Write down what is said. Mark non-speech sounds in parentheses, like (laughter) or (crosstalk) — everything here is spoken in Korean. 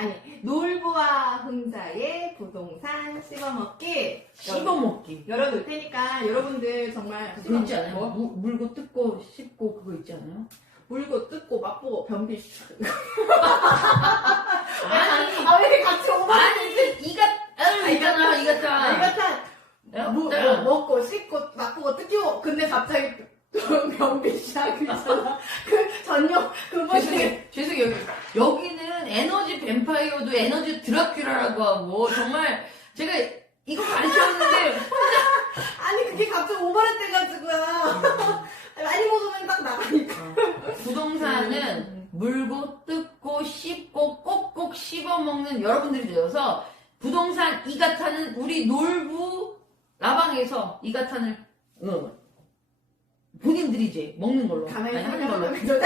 아니 놀부와 흥자의 부동산 씹어먹기 씹어먹기. 열어둘 테니까 여러분들 정말 그거 있지 않아요? 씹어먹고 무- 물고 뜯고 씹고 그거 있지 않아요? 물고 뜯고 맛보고 변비 (laughs) 아니, 아왜 이렇게 같이 오만 아니, 그 이가, 아, 있잖아, 이가타. 이거다 뭐, 뭐, 먹고 씹고 맛보고 뜯기고 근데 갑자기 또 (laughs) 변비 시작이잖아 그 전용 그것이 죄송해요. 죄송해요. 여기, 여기는 에너지 드라큘라라고 하고, 정말, 제가 이거 가르쳤는데, (laughs) 아니 그게 갑자기 오버랩 돼가지고요 많이 먹으면 딱 나가니까 부동산은 물고 뜯고 씹고 꼭꼭 씹어 먹는 여러분들이 되어서, 부동산 이가타는 우리 놀부 라방에서 이가탄을, 어, 본인들이 이제 먹는 걸로. 가만히 아니, 하는 걸로. 생각하면